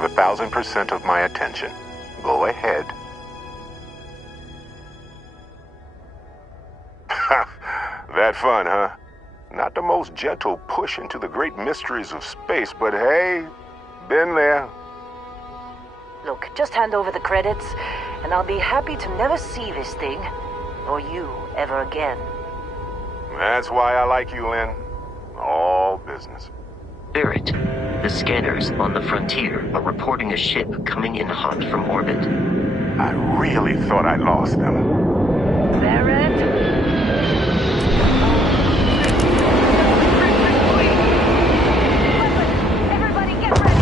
have 1,000% of my attention. Go ahead. That fun, huh? Not the most gentle push into the great mysteries of space, but hey, been there. Look, just hand over the credits, and I'll be happy to never see this thing, or you, ever again. That's why I like you, Lynn. All business. Barrett, the scanners on the frontier are reporting a ship coming in hot from orbit. I really thought I lost them. Barrett? Everybody get ready!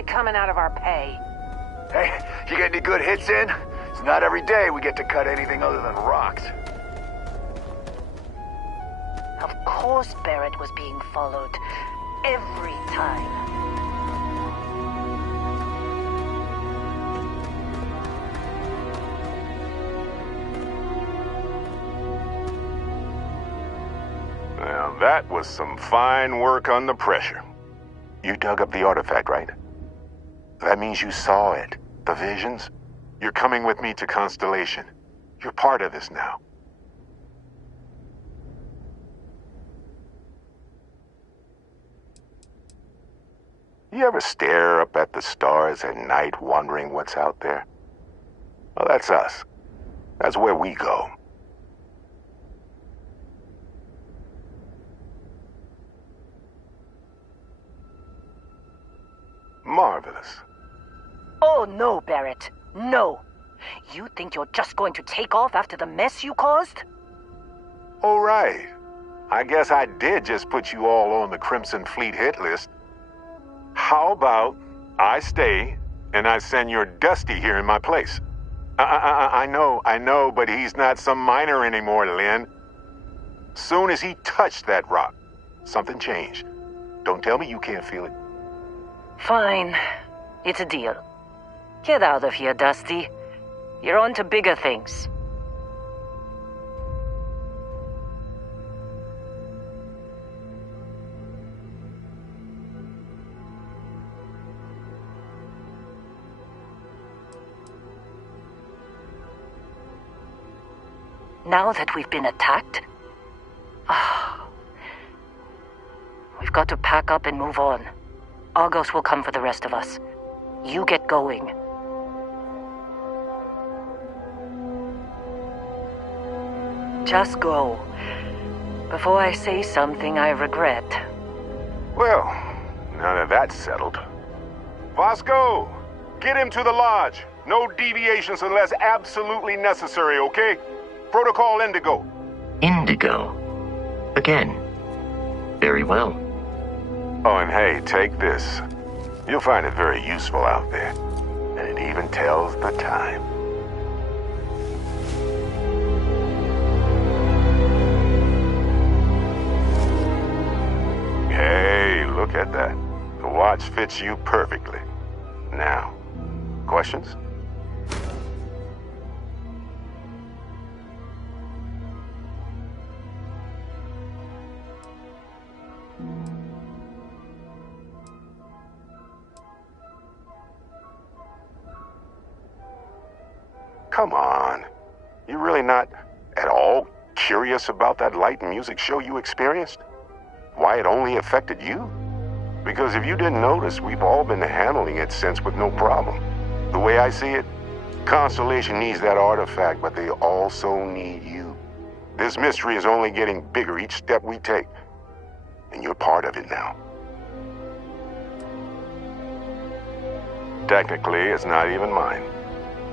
be coming out of our pay. Hey, you get any good hits in? It's not every day we get to cut anything other than rocks. Of course Barrett was being followed. Every time. Well, that was some fine work under pressure. You dug up the artifact, right? That means you saw it. The visions? You're coming with me to Constellation. You're part of this now. You ever stare up at the stars at night wondering what's out there? Well, that's us. That's where we go. Marvelous. Oh no, Barrett. No. You think you're just going to take off after the mess you caused? All right. I guess I did just put you all on the Crimson Fleet hit list. How about I stay and I send your Dusty here in my place? I know, but he's not some miner anymore, Lynn. Soon as he touched that rock, something changed. Don't tell me you can't feel it. Fine. It's a deal. Get out of here, Dusty. You're on to bigger things. Now that we've been attacked, we've got to pack up and move on. Argos will come for the rest of us. You get going. Just go. Before I say something I regret. Well, now that that's settled. Vasco, get him to the lodge. No deviations unless absolutely necessary, okay? Protocol Indigo. Indigo? Again? Very well. Oh, and hey, take this. You'll find it very useful out there. And it even tells the time. Hey, look at that. The watch fits you perfectly. Now, questions? Come on. You're really not at all curious about that light and music show you experienced? Why it only affected you? Because if you didn't notice, we've all been handling it since with no problem. The way I see it, Constellation needs that artifact, but they also need you. This mystery is only getting bigger each step we take, and you're part of it now. Technically, it's not even mine.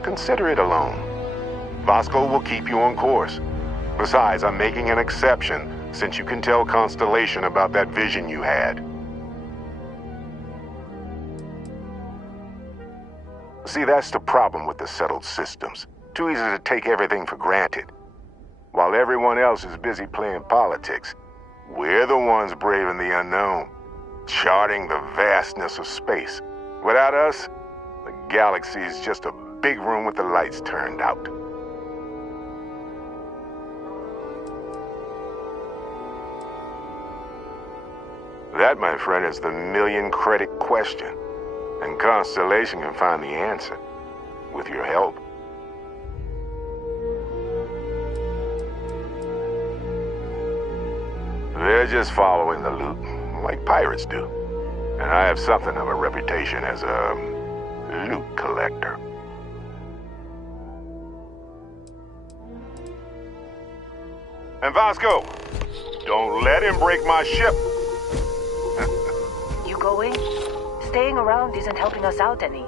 Consider it alone. Vasco will keep you on course. Besides, I'm making an exception since you can tell Constellation about that vision you had. See, that's the problem with the settled systems. Too easy to take everything for granted. While everyone else is busy playing politics, we're the ones braving the unknown, charting the vastness of space. Without us, the galaxy is just a big room with the lights turned out. That, my friend, is the million-credit question. And Constellation can find the answer, with your help. They're just following the loot, like pirates do. And I have something of a reputation as a loot collector. And Vasco, don't let him break my ship. You going? Staying around isn't helping us out any.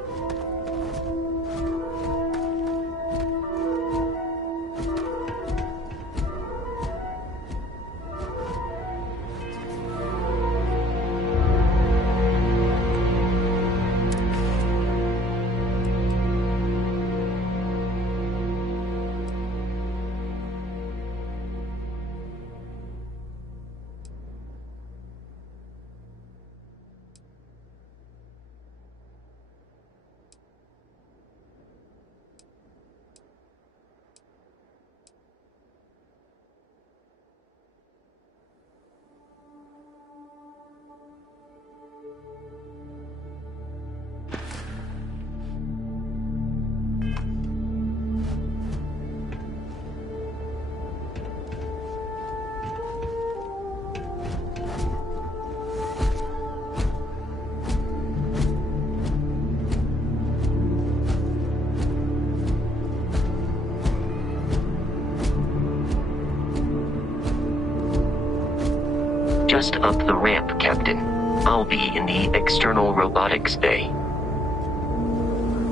just up the ramp, Captain. I'll be in the external robotics bay.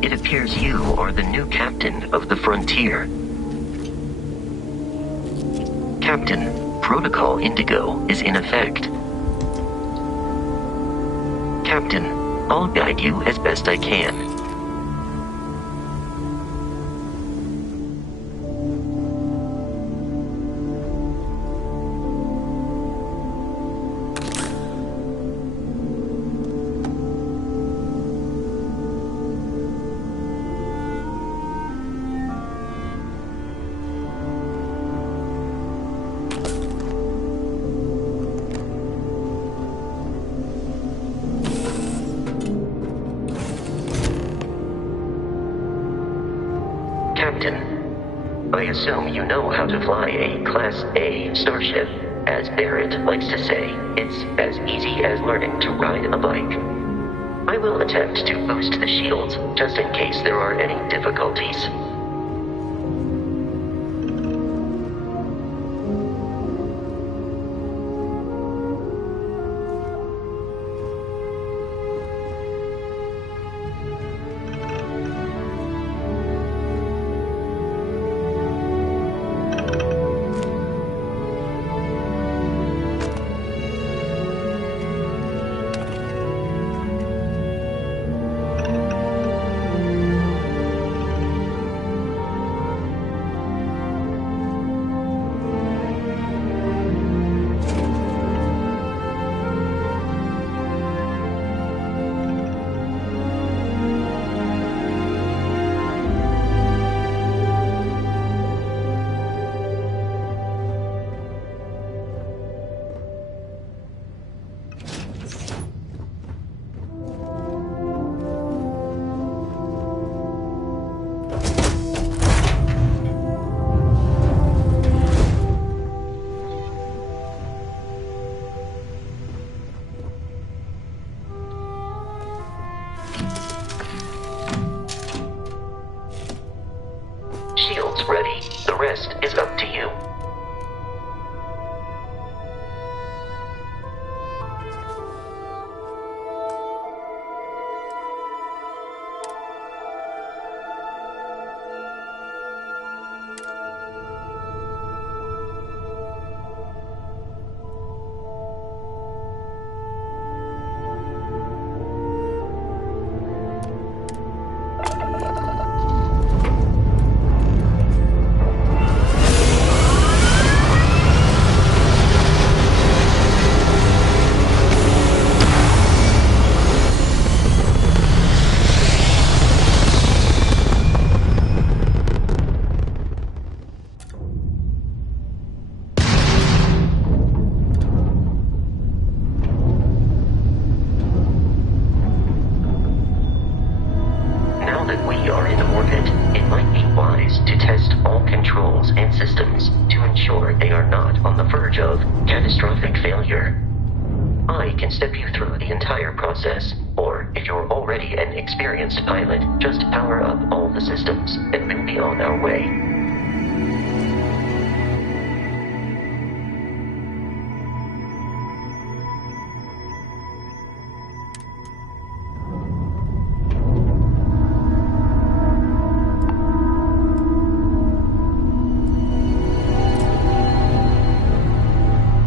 It appears you are the new captain of the Frontier. Captain, Protocol Indigo is in effect. Captain, I'll guide you as best I can. I assume you know how to fly a Class A starship. As Barrett likes to say, it's as easy as learning to ride a bike. I will attempt to boost the shields, just in case there are any difficulties. Ready. The rest is up to you. Or, if you're already an experienced pilot, just power up all the systems, and we'll be on our way.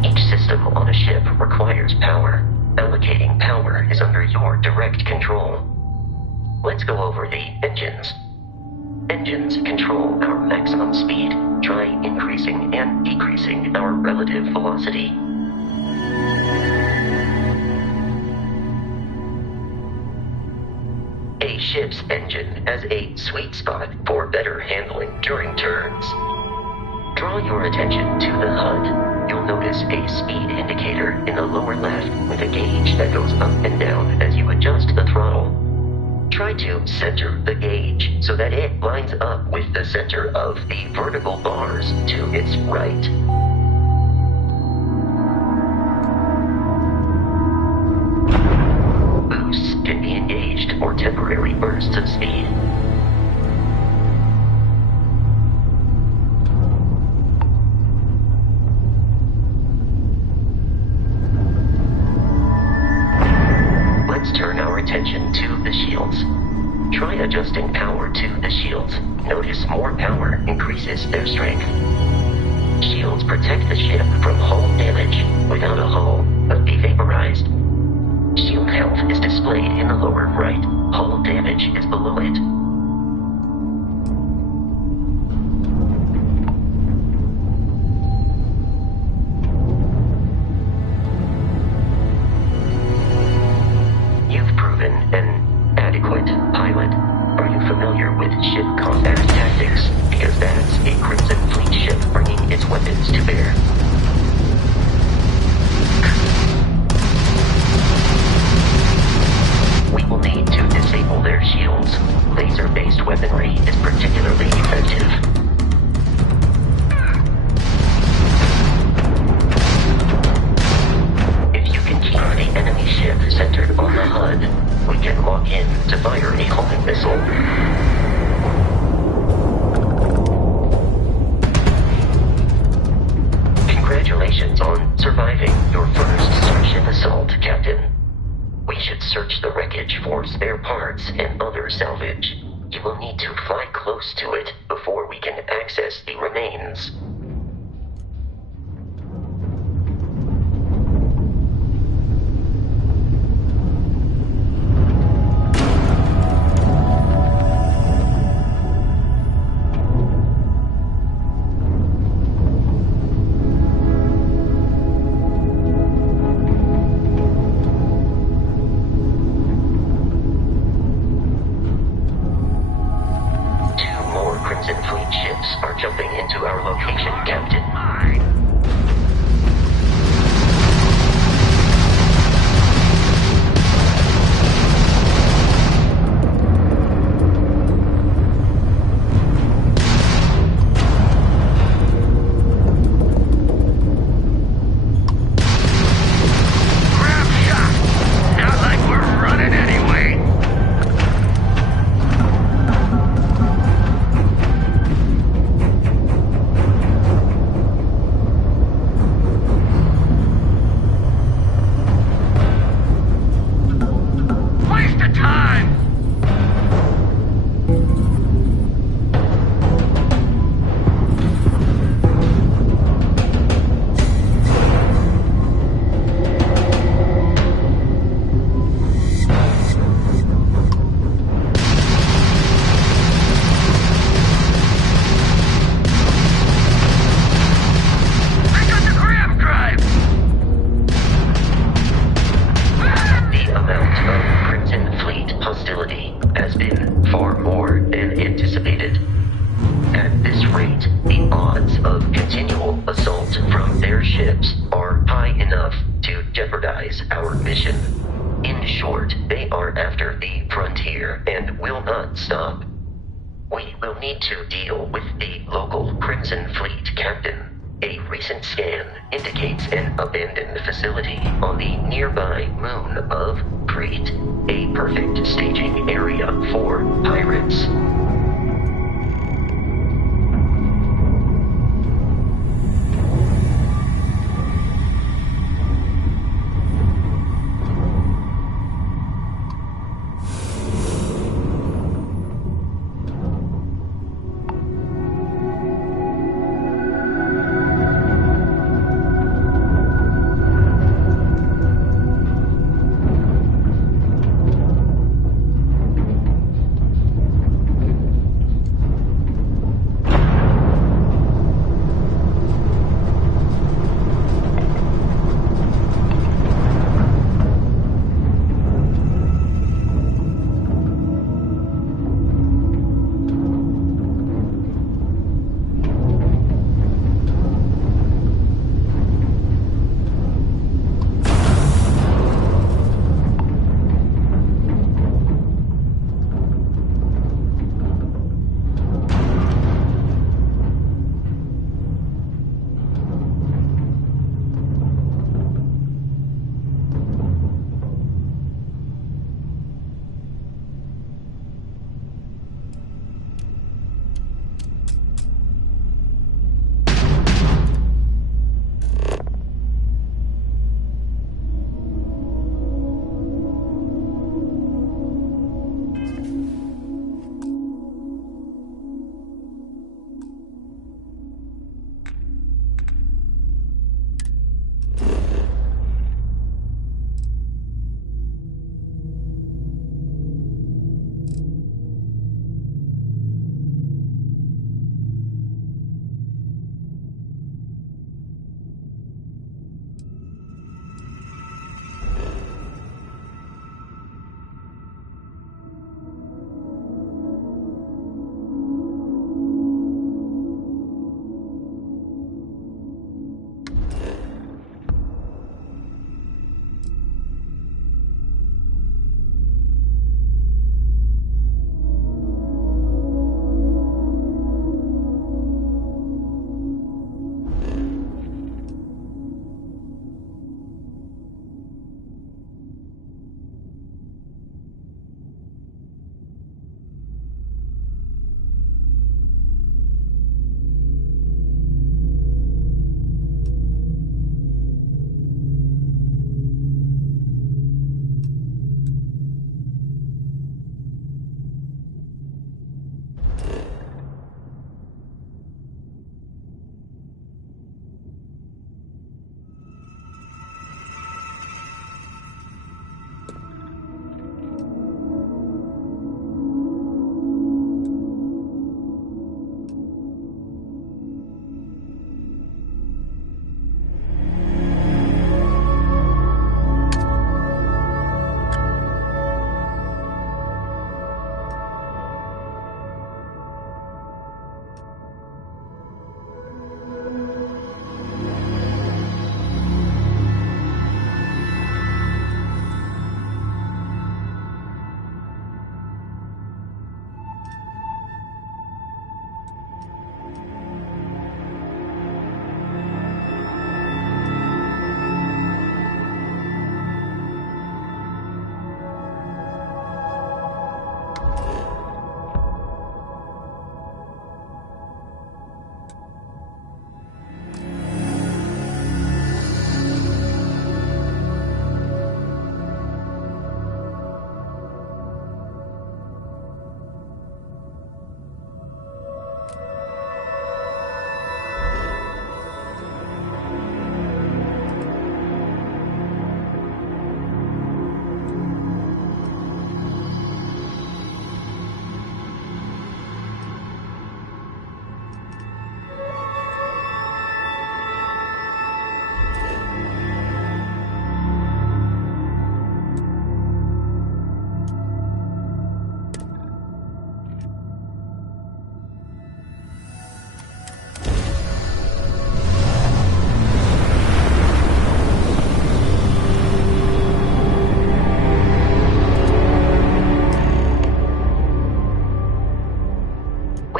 Each system on a ship requires power. Allocating power is under your direct control. Let's go over the engines. Engines control our maximum speed. Try increasing and decreasing our relative velocity. A ship's engine has a sweet spot for better handling during turns. Draw your attention to the HUD. You'll notice a speed indicator in the lower left with a gauge that goes up and down as you adjust the throttle. Try to center the gauge so that it lines up with the center of the vertical bars to its right. Boosts can be engaged for temporary bursts of speed. notice more power increases their strength. Shields protect the ship from hull damage. Without a hull, but be vaporized. Shield health is displayed in the lower right. Hull damage is below it. You've proven an adequate pilot. Are you familiar with ship combat tactics? Because that's a Crimson Fleet ship bringing its weapons to bear. We will need to disable their shields. Laser-based weaponry is particularly effective. If you can keep the enemy ship centered on the HUD, we can lock in to fire a homing missile. Congratulations on surviving your first starship assault, Captain. We should search the wreckage for spare parts and other salvage. You will need to fly close to it before we can access the remains.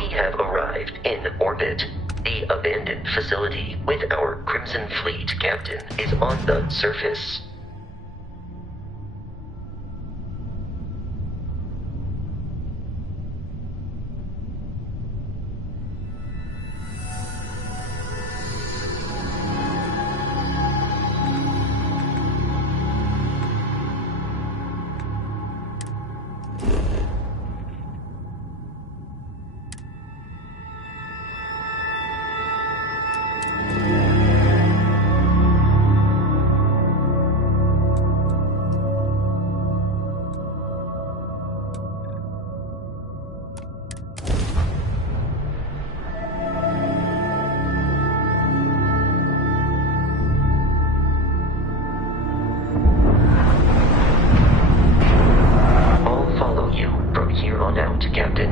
We have arrived in orbit. The abandoned facility with our Crimson Fleet captain is on the surface. Captain.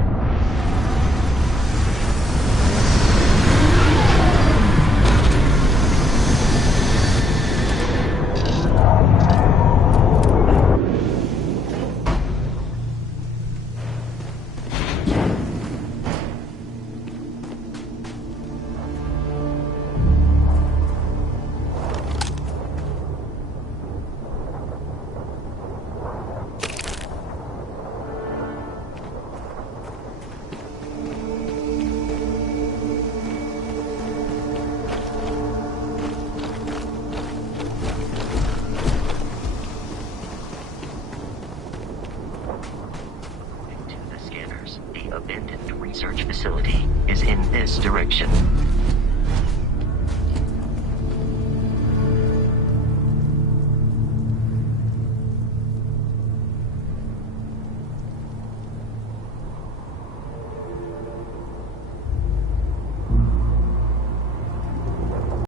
Abandoned research facility is in this direction.